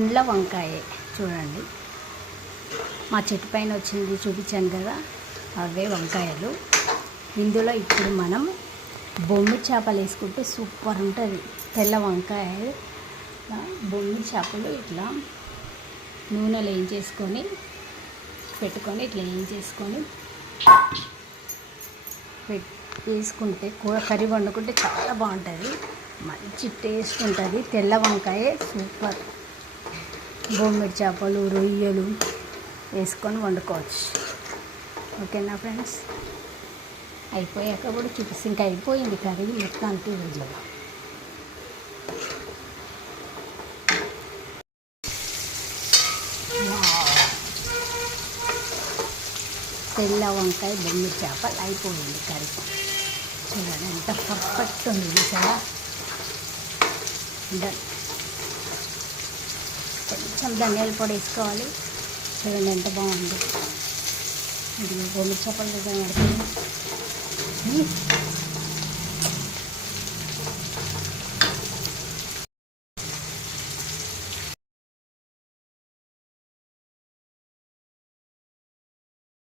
పండ్ల వంకాయ చూడండి, మా చెట్టు పైన వచ్చింది చూపించాను కదా, అవే వంకాయలు. ఇందులో ఇప్పుడు మనం బొమ్మిడి చేపలు వేసుకుంటే సూపర్ ఉంటుంది. తెల్ల వంకాయ బొమ్మిడి చేపలు ఇట్లా నూనెలో వేయించేసుకొని పెట్టుకొని ఇట్లా వేయించేసుకొని వేసుకుంటే కూర కర్రీ వండుకుంటే చాలా బాగుంటుంది, మంచి టేస్ట్ ఉంటుంది. తెల్ల వంకాయ సూపర్. బొమ్మిడి చేపలు, రొయ్యలు వేసుకొని వండుకోవచ్చు. ఓకేనా ఫ్రెండ్స్, అయిపోయాక కూడా చూపిస్తే ఇంకా అయిపోయింది కర్రీ మొత్తానికి వీడియోలో. తెల్ల వంకాయ బొమ్మిడి చేపలు అయిపోయింది కర్రీ. చూడండి ఎంత పర్ఫెక్ట్ ఉంది కదా. కొంచెం ధనియాల పొడి వేసుకోవాలి. చూడండి ఎంత బాగుంది. ఇది బొమ్మిడి చేపలు కనబడుతుంది.